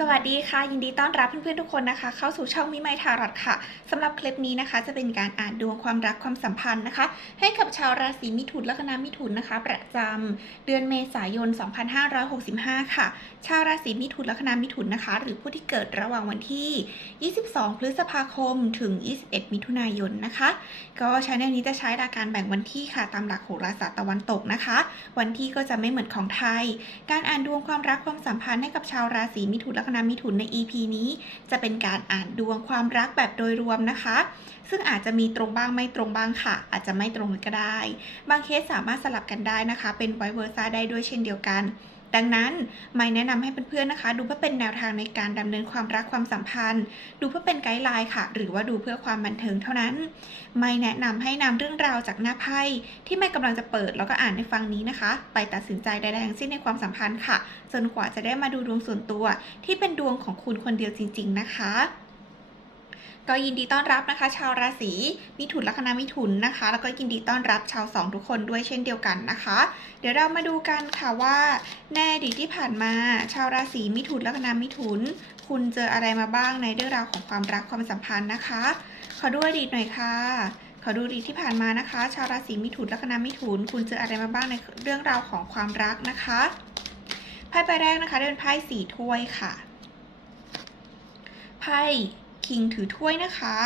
สวัสดีค่ะ ยินดีต้อนรับเพื่อนๆทุกคนนะคะ เข้าสู่ช่องมิไมทารัตค่ะสำหรับคลิปนี้นะคะ จะเป็นการอ่านดวงความรักความสัมพันธ์นะคะ ให้กับชาวราศีมิถุนและคณะมิถุนนะคะ ประจำเดือนเมษายน 2565 ค่ะ ชาวราศีมิถุนและคณะมิถุนนะคะ หรือผู้ที่เกิดระหว่างวันที่ 22 พฤษภาคมถึง 21 มิถุนายนนะคะ ก็ชาแนลนี้จะใช้หลักการแบ่งวันที่ค่ะ ตามหลักโหราศาสตร์ตะวันตกนะคะ วันที่ก็จะไม่เหมือนของไทย การอ่านดวงความรักความสัมพันธ์ให้กับชาวราศีมิถุนและคณะมิถุนใน EP นี้ จะเป็นการอ่านดวงความรักแบบโดยรวมนะคะ ซึ่งอาจจะมีตรงบ้างไม่ตรงบ้างค่ะ อาจจะไม่ตรงก็ได้ บางเคสสามารถสลับกันได้นะคะ เป็นไวเวอร์ซ่าได้ด้วยเช่นเดียวกัน ดังนั้นไม่แนะนำให้เพื่อนๆนะคะ ดูเพื่อเป็นแนวทางในการดำเนินความรักความสัมพันธ์ ดูเพื่อเป็นไกด์ไลน์ค่ะ หรือว่าดูเพื่อความบันเทิงเท่านั้น ไม่แนะนำให้นำเรื่องราวจากหน้าไพ่ที่ไม่กำลังจะเปิดแล้วก็อ่านในฟังนี้นะคะ ไปตัดสินใจใดๆทั้งสิ้นในความสัมพันธ์ค่ะ จนกว่าจะได้มาดูดวงส่วนตัว ที่เป็นดวงของคุณคนเดียวจริง ๆ นะคะ ก็ยินดีต้อนรับนะคะ ชาวราศีมิถุนลัคนามิถุนนะคะ แล้วก็ยินดีต้อนรับชาวสองทุกคนด้วยเช่นเดียวกันนะคะ เดี๋ยวเรามาดูกันค่ะว่าในอดีตที่ผ่านมา ชาวราศีมิถุนลัคนามิถุน คุณเจออะไรมาบ้างในเรื่องราวของความรักความสัมพันธ์นะคะ ขอดูอดีตหน่อยค่ะขอดูอดีตที่ผ่านมานะคะ ชาวราศีมิถุนลัคนามิถุน คุณเจออะไรมาบ้างในเรื่องราวของความรักนะคะไพ่ใบแรกนะคะเป็นไพ่สี่ถ้วยค่ะไพ่ คิงถือถ้วยนะคะ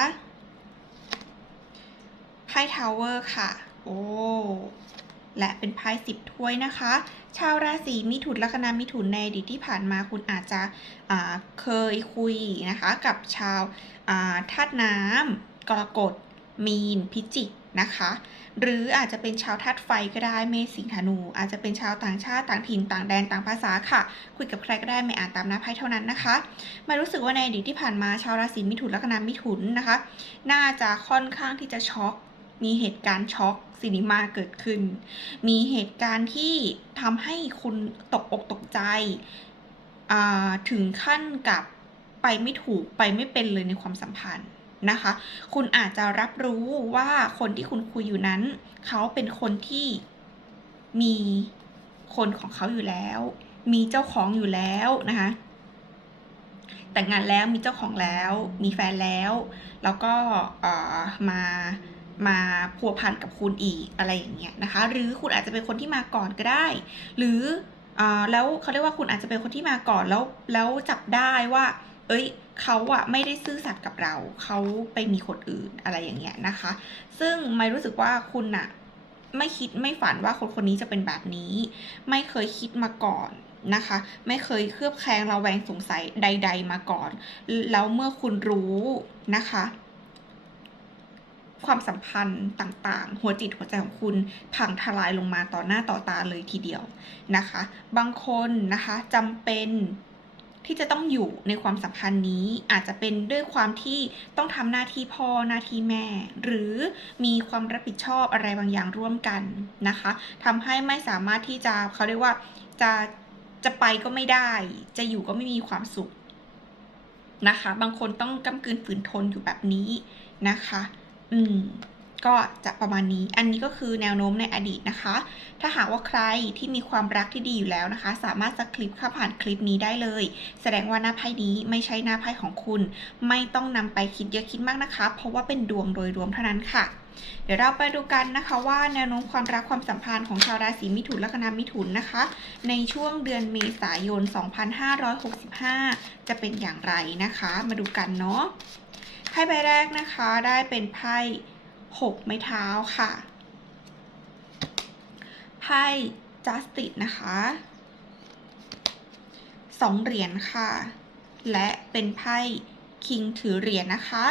ไพ่ทาวเวอร์ค่ะ โอ้และเป็นไพ่สิบถ้วยนะคะ ชาวราศีมิถุนลัคนามิถุนในอดีตที่ผ่านมาคุณอาจจะเคยคุยนะคะ กับชาวธาตุน้ำกรกฎมีนพิจิก นะคะ หรืออาจจะเป็นชาวธาตุไฟก็ได้เมษสิงหธนู อาจจะเป็นชาวต่างชาติต่างถิ่นต่างแดนต่างภาษาค่ะ คุยกับใครก็ได้ไม่อ่านตามหน้าไพ่เท่านั้นนะคะมารู้สึกว่าในอดีตที่ผ่านมาชาวราศีมิถุนและคณะมิถุนนะคะ น่าจะค่อนข้างที่จะช็อกมีเหตุการณ์ช็อกซินิมาเกิดขึ้น มีเหตุการณ์ที่ทำให้คุณตกอกตกใจ ถึงขั้นกับไปไม่ถูกไปไม่เป็นเลยในความสัมพันธ์ นะคะ คุณอาจจะรับรู้ว่าคนที่คุณคุยอยู่นั้น เขาเป็นคนที่มีคนของเขาอยู่แล้ว มีเจ้าของอยู่แล้วนะคะ แต่งงานแล้วมีเจ้าของแล้ว มีแฟนแล้ว แล้วก็มามาพัวพันกับคุณอีกอะไรอย่างเงี้ยนะคะ หรือคุณอาจจะเป็นคนที่มาก่อนก็ได้ หรืออแล้วเขาเรียกว่าคุณอาจจะเป็นคนที่มาก่อนแล้วแล้วจับได้ว่า เอ้ยเขาอะไม่ได้ซื่อสัตย์กับเราเขาไปมีคนอื่นอะไรอย่างเงี้ยนะคะ ซึ่งไม่รู้สึกว่าคุณอะไม่คิดไม่ฝันว่าคนคนนี้จะเป็นแบบนี้ ไม่เคยคิดมาก่อนนะคะ ไม่เคยเคลือบแคลงระแวงสงสัยใด ๆ มาก่อน แล้วเมื่อคุณรู้นะคะ ความสัมพันธ์ต่างๆ หัวจิตหัวใจของคุณพังทลายลงมาต่อหน้าต่อตาเลยทีเดียวนะคะ บางคนนะคะจำเป็น ที่จะต้องอยู่ในความสัมพันธ์นี้อาจจะเป็นด้วยความที่ต้องทำหน้าที่พ่อหน้าที่แม่ หรือมีความรับผิดชอบอะไรบางอย่างร่วมกันนะคะทำให้ไม่สามารถที่จะเขาเรียกว่าจะจะไปก็ไม่ได้ จะอยู่ก็ไม่มีความสุขนะคะ บางคนต้องกำกืนฝืนทนอยู่แบบนี้นะคะ อืม ก็จะประมาณนี้ อันนี้ก็คือแนวโน้มในอดีตนะคะ ถ้าหากว่าใครที่มีความรักที่ดีอยู่แล้วนะคะ สามารถสคลิปข้าผ่านคลิปนี้ได้เลย แสดงว่าหน้าไพ่นี้ไม่ใช่หน้าไพ่ของคุณ ไม่ต้องนำไปคิดเยอะคิดมากนะคะ เพราะว่าเป็นดวงโดยรวมเท่านั้นค่ะ เดี๋ยวเราไปดูกันนะคะว่าแนวโน้มความรักความสัมพันธ์ของชาวราศีมิถุนและคณะมิถุนนะคะ ในช่วงเดือนเมษายน 2565 จะเป็นอย่างไรนะคะ มาดูกันเนาะไพ่ใบแรกนะคะได้เป็นไพ่ หกไม้เท้าค่ะไพ่ justice นะคะสองเหรียญค่ะ และเป็นไพ่คิงถือเหรียญนะคะ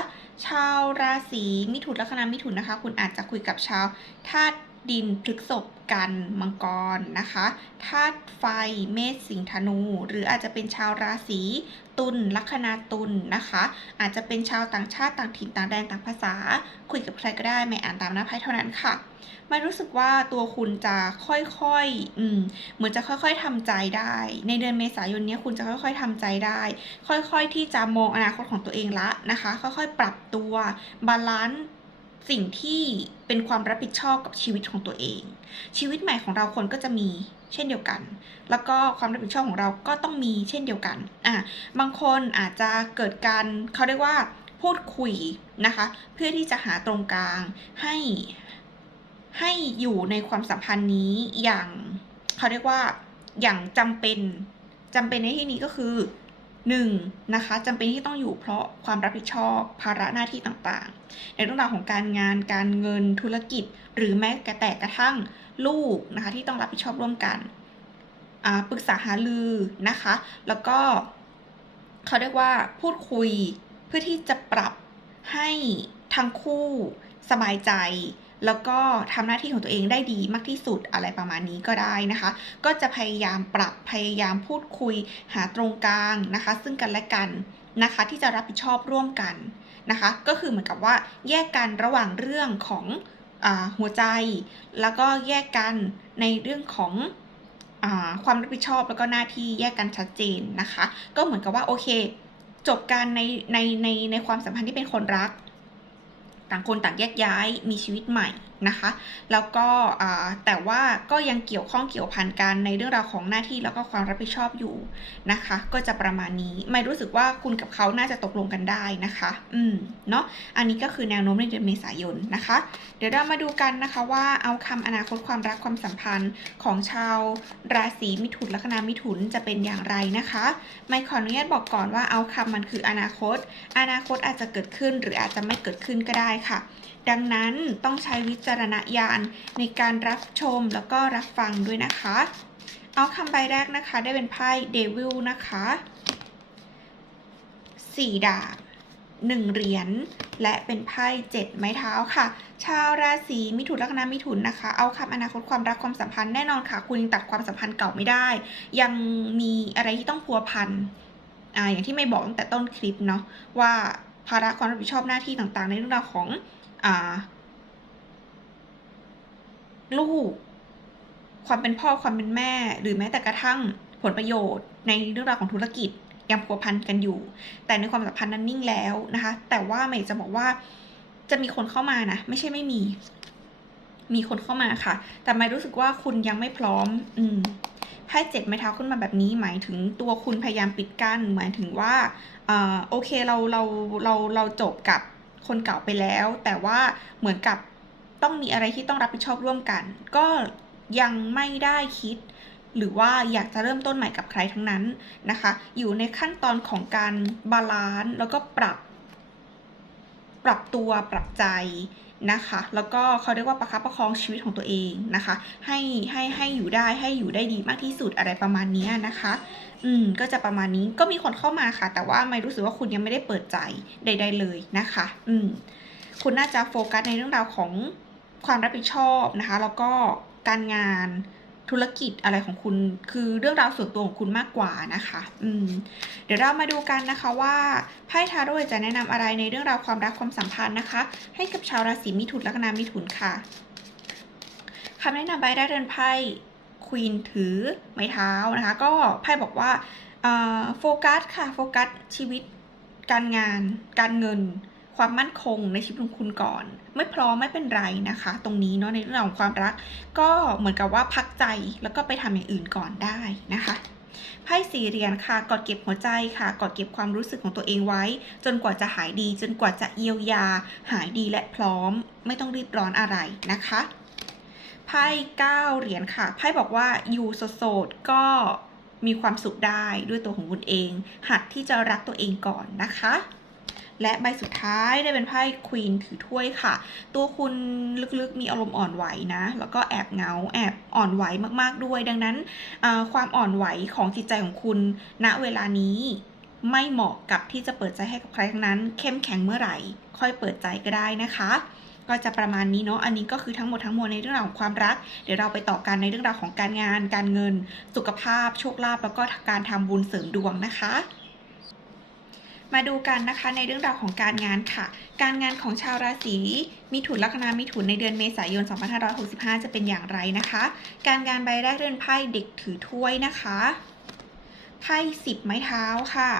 ชาวราศีมิถุนลัคนามิถุนนะคะ คุณอาจจะคุยกับชาวธาตุ ดินพฤษภกันมังกรนะคะธาตุไฟเมษสิงห์ธนู หรืออาจจะเป็นชาวราศีตุลลัคนาตุลนะคะ อาจจะเป็นชาวต่างชาติต่างถิ่นต่างแดนต่างภาษา คุยกับใครก็ได้ไม่อ่านตามหน้าไพ่เท่านั้นค่ะไม่รู้สึกว่าตัวคุณจะค่อยๆอืมเหมือนจะค่อยๆทำใจได้ ในเดือนเมษายนนี้คุณจะค่อยๆทำใจได้ ค่อยๆที่จะมองอนาคตของตัวเองละนะคะ ค่อยๆ ปรับตัวบาลานซ์ สิ่งที่เป็นความรับผิดชอบกับชีวิตของตัวเอง ชีวิตใหม่ของเราคนก็จะมีเช่นเดียวกัน แล้วก็ความรับผิดชอบของเราก็ต้องมีเช่นเดียวกันอะบางคนอาจจะเกิดการเขาเรียกว่าพูดคุยนะคะ เพื่อที่จะหาตรงกลางให้ให้อยู่ในความสัมพันธ์นี้อย่างเขาเรียกว่าอย่างจำเป็นจำเป็นในที่นี้ก็คือ หนึ่งนะคะจำเป็นที่ต้องอยู่เพราะความรับผิดชอบภาระหน้าที่ต่างๆ ในเรื่องราวของการงานการเงินธุรกิจ หรือแม้กระแต่กระทั่งลูกนะคะที่ต้องรับผิดชอบร่วมกันปรึกษาหารือนะคะ แล้วก็เขาเรียกว่าพูดคุยเพื่อที่จะปรับให้ทั้งคู่สบายใจ แล้วก็ทำหน้าที่ของตัวเองได้ดีมากที่สุดอะไรประมาณนี้ก็ได้นะคะ ก็จะพยายามปรับพยายามพูดคุยหาตรงกลางนะคะ ซึ่งกันและกันนะคะที่จะรับผิดชอบร่วมกันนะคะ ก็คือเหมือนกับว่าแยกกันระหว่างเรื่องของอหัวใจ แล้วก็แยกกันในเรื่องของอความรับผิดชอบแล้วก็หน้าที่แยกกันชัดเจนนะคะ ก็เหมือนกับว่าโอเค จบการในในในในความสัมพันธ์ที่เป็นคนรัก ต่างคนต่างแยกย้ายมีชีวิตใหม่นะคะ แล้วก็แต่ว่าก็ยังเกี่ยวข้องเกี่ยวพันกันในเรื่องราวของหน้าที่แล้วก็ความรับผิดชอบอยู่นะคะ ก็จะประมาณนี้ ไม่รู้สึกว่าคุณกับเขาน่าจะตกลงกันได้นะคะ อืมเนาะอันนี้ก็คือแนวโน้มในเดือนเมษายนนะคะ เดี๋ยวเรามาดูกันนะคะว่าเอาคำอนาคตความรักความสัมพันธ์ของชาวราศีมิถุนลัคนามิถุนจะเป็นอย่างไรนะคะไม่ขออนุญาตบอกก่อนว่าเอาคำมันคืออนาคต อนาคตอาจจะเกิดขึ้นหรืออาจจะไม่เกิดขึ้นก็ได้ค่ะ ดังนั้นต้องใช้วิจารณญาณในการรับชมแล้วก็รับฟังด้วยนะคะ เอาคำใบแรกนะคะ ได้เป็นไพ่เดวิลนะคะสี่ดาบหนึ่งเหรียญและเป็นไพ่เจ็ดไม้เท้าค่ะ ชาวราศีมิถุนลัคนามิถุนนะคะ เอาคำอนาคตความรักความสัมพันธ์แน่นอนค่ะ คุณตัดความสัมพันธ์เก่าไม่ได้ ยังมีอะไรที่ต้องพัวพันอ่าอย่างที่ไม่บอกตั้งแต่ต้นคลิปเนาะว่า ภาระความรับผิดชอบหน้าที่ต่างๆ ในเรื่องราวของอลูก ความเป็นพ่อความเป็นแม่ หรือแม้แต่กระทั่งผลประโยชน์ ในเรื่องราวของธุรกิจยังพัวพันกันอยู่ แต่ในความสัมพันธ์นั้นนิ่งแล้วนะคะ แต่ว่าเมย์จะบอกว่าจะมีคนเข้ามานะ ไม่ใช่ไม่มี มีคนเข้ามาค่ะ แต่ไม่รู้สึกว่าคุณยังไม่พร้อม อืม ไพ่เจ็ดไม้เท้าขึ้นมาแบบนี้หมายถึงตัวคุณพยายามปิดกั้นหมายถึงว่าอโอเคเราเราเราเราจบกับคนเก่าไปแล้ว แต่ว่าเหมือนกับต้องมีอะไรที่ต้องรับผิดชอบร่วมกัน ก็ยังไม่ได้คิด หรือว่าอยากจะเริ่มต้นใหม่กับใครทั้งนั้นนะคะ อยู่ในขั้นตอนของการบาลานซ์แล้วก็ปรับ ปรับตัวปรับใจ นะคะ แล้วก็เขาเรียกว่าประคับประคองชีวิตของตัวเองนะคะ ให้ให้ให้อยู่ได้ให้อยู่ได้ดีมากที่สุดอะไรประมาณนี้นะคะ อืมก็จะประมาณนี้ก็มีคนเข้ามาค่ะ แต่ว่าไม่รู้สึกว่าคุณยังไม่ได้เปิดใจใด ๆ เลยนะคะ อืมคุณน่าจะโฟกัสในเรื่องราวของความรับผิดชอบนะคะ แล้วก็การงาน ธุรกิจอะไรของคุณ คือเรื่องราวส่วนตัวของคุณมากกว่านะคะ อืม เดี๋ยวเรามาดูกันนะคะว่าไพ่ทาโร่จะแนะนำอะไรในเรื่องราวความรักความสัมพันธ์นะคะ ให้กับชาวราศีมิถุนและคณามิถุนค่ะคำแนะนำใบแรกเดินไพ่ควีนถือไม้เท้านะคะ ก็ไพ่บอกว่าโฟกัสค่ะ โฟกัสชีวิตการงาน การเงิน ความมั่นคงในชีวิตของคุณก่อน ไม่พร้อมไม่เป็นไรนะคะ ตรงนี้เนาะในเรื่องของความรัก ก็เหมือนกับว่าพักใจแล้วก็ไปทำอย่างอื่นก่อนได้นะคะไพ่สี่เหรียญค่ะ กอดเก็บหัวใจค่ะ กอดเก็บความรู้สึกของตัวเองไว้ จนกว่าจะหายดี จนกว่าจะเยียวยา หายดีและพร้อม ไม่ต้องรีบร้อนอะไรนะคะ ไพ่เก้าเหรียญค่ะ ไพ่บอกว่าอยู่โสดๆก็มีความสุขได้ด้วยตัวของคุณเอง หัดที่จะรักตัวเองก่อนนะคะ และใบสุดท้ายได้เป็นไพ่ควีนถือถ้วยค่ะ ตัวคุณลึกๆมีอารมณ์อ่อนไหวนะ แล้วก็แอบเหงาแอบอ่อนไหวมากๆด้วย ดังนั้นความอ่อนไหวของจิตใจของคุณ ณเวลานี้ไม่เหมาะกับที่จะเปิดใจให้กับใครทั้งนั้น เข้มแข็งเมื่อไหร่ ค่อยเปิดใจก็ได้นะคะ ก็จะประมาณนี้เนาะ อันนี้ก็คือทั้งหมดทั้งมวลในเรื่องราวของความรัก เดี๋ยวเราไปต่อกันในเรื่องราวของการงาน การเงิน สุขภาพ โชคลาภ แล้วก็การทำบุญเสริมดวงนะคะ มาดูกันนะคะในเรื่องราวของการงานค่ะ การงานของชาวราศีมิถุนลัคนามิถุนในเดือนเมษายน 2565 จะเป็นอย่างไรนะคะ การงานใบแรกเรือนไพ่เด็กถือถ้วยนะคะไพ่สิบไม้เท้าค่ะ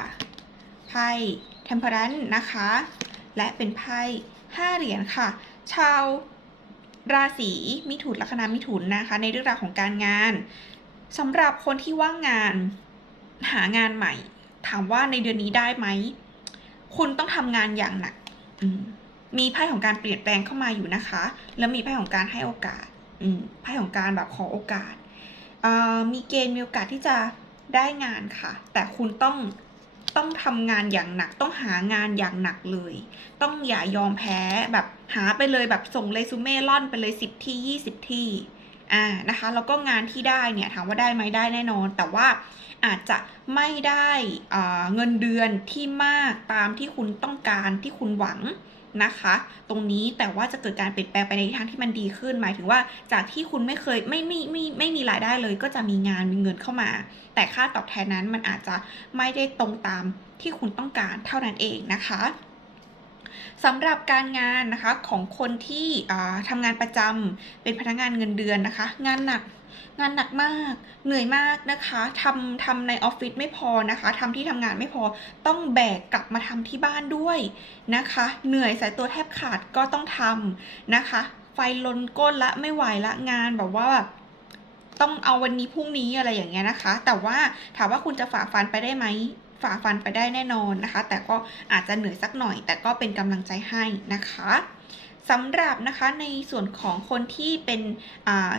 ไพ่เทมเพอรันนะคะ และเป็นไพ่ห้าเหรียญค่ะ ชาวราศีมิถุนลัคนามิถุนนะคะ ในเรื่องราวของการงานสำหรับคนที่ว่างงานหางานใหม่ ถามว่าในเดือนนี้ได้ไหม คุณต้องทำงานอย่างหนักมีไพ่ของการเปลี่ยนแปลงเข้ามาอยู่นะคะ แล้วมีไพ่ของการให้โอกาสอืมไพ่ของการแบบขอโอกาส มีเกณฑ์มีโอกาสที่จะได้งานค่ะ แต่คุณต้องต้องทำงานอย่างหนัก ต้องหางานอย่างหนักเลย ต้องอย่ายอมแพ้แบบหาไปเลยแบบส่งเรซูเม่ล่อนไปเลยสิบที่ยี่สิบที่ อ่านะคะแล้วก็งานที่ได้เนี่ยถามว่าได้ไหมได้แน่นอน แต่ว่าอาจจะไม่ได้เงินเดือนที่มากตามที่คุณต้องการที่คุณหวังนะคะ ตรงนี้แต่ว่าจะเกิดการเปลี่ยนแปลงไปในทางที่มันดีขึ้น หมายถึงว่าจากที่คุณไม่เคยไม่ไม่ไม่ไม่มีรายได้เลย ก็จะมีงานมีเงินเข้ามา แต่ค่าตอบแทนนั้นมันอาจจะไม่ได้ตรงตามที่คุณต้องการเท่านั้นเองนะคะ สำหรับการงานนะคะของคนที่ทำงานประจำเป็นพนักงานเงินเดือนนะคะ งานหนักงานหนักมาก เหนื่อยมากนะคะทำทำในออฟฟิศไม่พอนะคะทำที่ทำงานไม่พอ ต้องแบกกลับมาทำที่บ้านด้วยนะคะ เหนื่อยสายตัวแทบขาดก็ต้องทำนะคะ ไฟลนก้นละไม่ไหวละงานแบบว่าแบบต้องเอาวันนี้พรุ่งนี้อะไรอย่างเงี้ยนะคะ แต่ว่าถามว่าคุณจะฝ่าฟันไปได้ไหม ฝ่าฟันไปได้แน่นอนนะคะ แต่ก็อาจจะเหนื่อยสักหน่อย แต่ก็เป็นกำลังใจให้นะคะสำหรับนะคะในส่วนของคนที่เป็น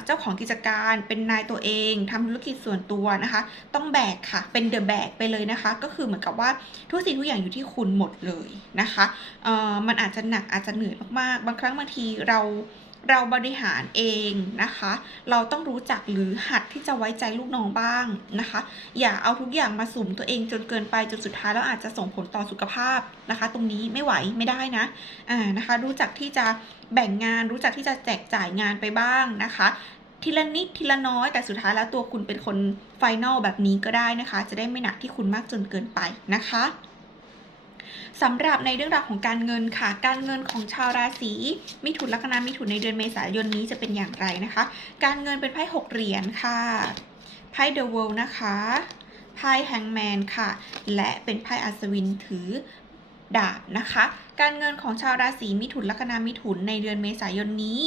เจ้าของกิจการเป็นนายตัวเองทำธุรกิจส่วนตัวนะคะ ต้องแบกค่ะเป็นเดอะแบกไปเลยนะคะ ก็คือเหมือนกับว่าทุกสิ่งทุกอย่างอยู่ที่คุณหมดเลยนะคะมันอาจจะหนักอาจจะเหนื่อยมากๆ บางครั้งบางทีเรา เราบริหารเองนะคะ เราต้องรู้จักหรือหัดที่จะไว้ใจลูกน้องบ้างนะคะ อย่าเอาทุกอย่างมาสุ่มตัวเองจนเกินไปจนสุดท้ายแล้วอาจจะส่งผลต่อสุขภาพนะคะ ตรงนี้ไม่ไหวไม่ได้นะอ่านะคะ รู้จักที่จะแบ่งงานรู้จักที่จะแจกจ่ายงานไปบ้างนะคะทีละนิดทีละน้อยแต่สุดท้ายแล้วตัวคุณเป็นคนไฟนลแบบนี้ก็ได้นะคะ จะได้ไม่หนักที่คุณมากจนเกินไปนะคะ สำหรับในเรื่องราวของการเงินค่ะ การเงินของชาวราศีมิถุนลัคนามิถุนในเดือนเมษายนนี้จะเป็นอย่างไรนะคะ การเงินเป็นไพ่หกเหรียญค่ะไพ่เดอะเวิลด์นะคะไพ่แฮงแมนค่ะ และเป็นไพ่อัศวินถือ ดาบนะคะ การเงินของชาวราศีมิถุนลัคนามิถุนในเดือนเมษายนนี้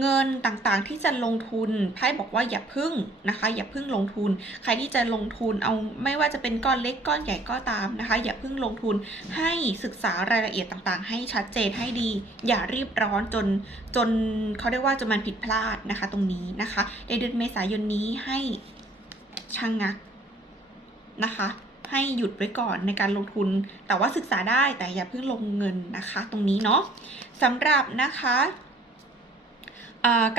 เงินต่างๆที่จะลงทุนไพ่บอกว่าอย่าพึ่งนะคะ อย่าพึ่งลงทุน ใครที่จะลงทุนเอาไม่ว่าจะเป็นก้อนเล็กก้อนใหญ่ก็ตามนะคะ อย่าพึ่งลงทุนให้ศึกษารายละเอียดต่างๆ ให้ชัดเจนให้ดี อย่ารีบร้อนจนจนเขาเรียกว่าจนมันผิดพลาดนะคะ ตรงนี้นะคะ ในเดือนเมษายนนี้ให้ชะงงักนะคะ ให้หยุดไว้ก่อนในการลงทุน แต่ว่าศึกษาได้แต่อย่าเพิ่งลงเงินนะคะ ตรงนี้เนาะสำหรับนะคะ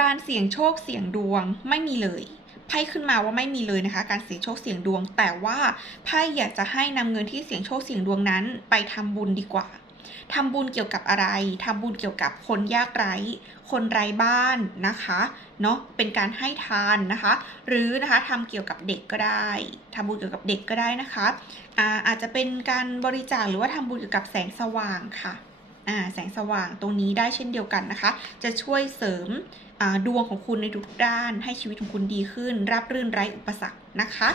การเสี่ยงโชคเสี่ยงดวงไม่มีเลยไพ่ขึ้นมาว่าไม่มีเลยนะคะ การเสี่ยงโชคเสี่ยงดวง แต่ว่าไพ่อยากจะให้นำเงินที่เสี่ยงโชคเสี่ยงดวงนั้น ไปทำบุญดีกว่า ทำบุญเกี่ยวกับอะไรทำบุญเกี่ยวกับคนยากไร้ คนไร้บ้านนะคะเนาะเป็นการให้ทานนะคะ หรือนะคะทำเกี่ยวกับเด็กก็ได้ทำบุญเกี่ยวกับเด็กก็ได้นะคะอาอาจจะเป็นการบริจาคหรือว่าทำบุญเกี่ยวกับแสงสว่างค่ะแสงสว่างตรงนี้ได้เช่นเดียวกันนะคะ จะช่วยเสริม ดวงของคุณในทุกด้านให้ชีวิตของคุณดีขึ้น รับรื่นไร้อุปสรรคนะคะ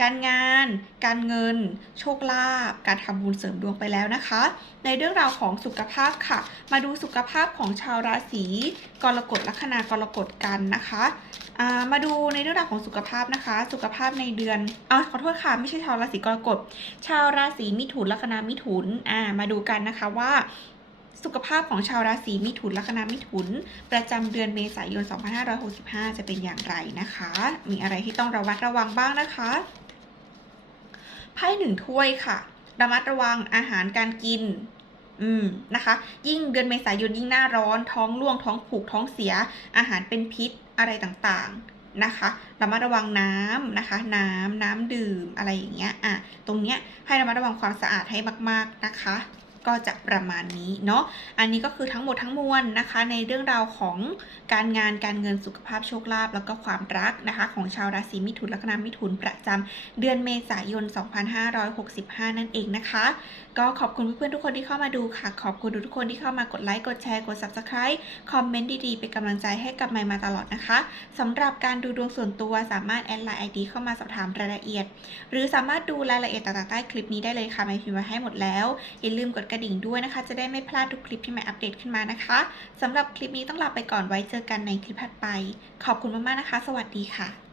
การงาน การเงิน โชคลาภการทำบุญเสริมดวงไปแล้วนะคะ ในเรื่องราวของสุขภาพค่ะ มาดูสุขภาพของชาวราศีกรกฎลัคนากรกฎกันนะคะมาดูในเรื่องราวของสุขภาพนะคะ สุขภาพในเดือนอ๋อขอโทษค่ะไม่ใช่ชาวราศีกรกฎชาวราศีมิถุนลัคนามิถุนอ่ามาดูกันนะคะว่า สุขภาพของชาวราศีมิถุนลัคนามิถุน ประจำเดือนเมษายน 2565 จะเป็นอย่างไรนะคะ มีอะไรที่ต้องระมัดระวังบ้างนะคะไพ่หนึ่งถ้วยค่ะ ระมัดระวังอาหารการกิน อืมนะคะ ยิ่งเดือนเมษายนยิ่งหน้าร้อน ท้องร่วงท้องผูกท้องเสีย อาหารเป็นพิษอะไรต่างๆนะคะระมัดระวังน้ำนะคะ น้ำน้ำดื่มอะไรอย่างเงี้ยอะตรงเนี้ยให้ระมัดระวังความสะอาดให้มาก ๆนะคะ ก็จะประมาณนี้เนาะ อันนี้ก็คือทั้งหมดทั้งมวลนะคะ ในเรื่องราวของการงานการเงินสุขภาพโชคลาภแล้วก็ความรักนะคะ ของชาวราศีมิถุนลัคนามิถุนประจำเดือนเมษายน 2565 นั่นเองนะคะ ก็ขอบคุณเพื่อนๆทุกคนที่เข้ามาดูค่ะ ขอบคุณทุกคนที่เข้ามากดไลค์กดแชร์กด subscribe คอมเมนต์ดีๆเป็นกำลังใจให้กับไมมาตลอดนะคะสำหรับการดูดวงส่วนตัวสามารถแอดไลน์ไอดีเข้ามาสอบถามรายละเอียด หรือสามารถดูรายละเอียดต่างๆใต้คลิปนี้ได้เลยค่ะไมพิมพ์ไว้ให้หมดแล้วอย่าลืมกดกระระดิ่งด้วยนะคะ จะได้ไม่พลาดทุกคลิปที่ใหม่อัปเดตขึ้นมานะคะสำหรับคลิปนี้ต้องลาไปก่อนไว้เจอกันในคลิปถัดไป ขอบคุณมากๆนะคะ สวัสดีค่ะ